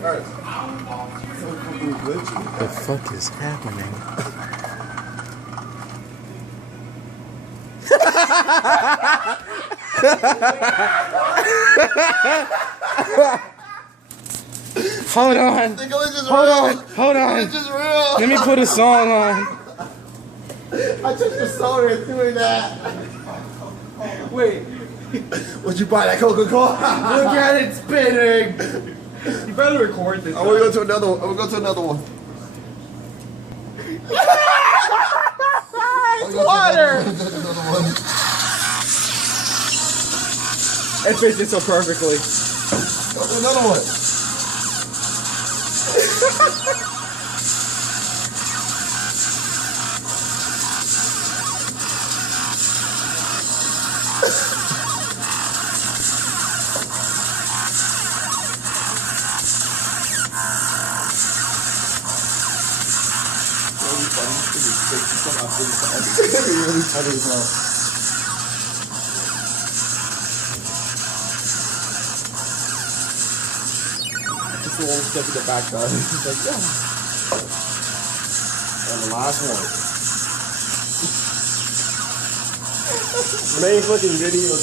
first. The fuck is happening? Hold on. Hold on. It's just real. Let me put a song on. I took the soda and threw it that. Wait, Would you buy that Coca-Cola? look at it spinning. You better record this. I'm gonna go to another one. I'm gonna go to another one. It's water. It fits it so perfectly. Go to another one. Really funny as hell. Just a little step in the back, though. It's like, yeah. And the last one. Main fucking video.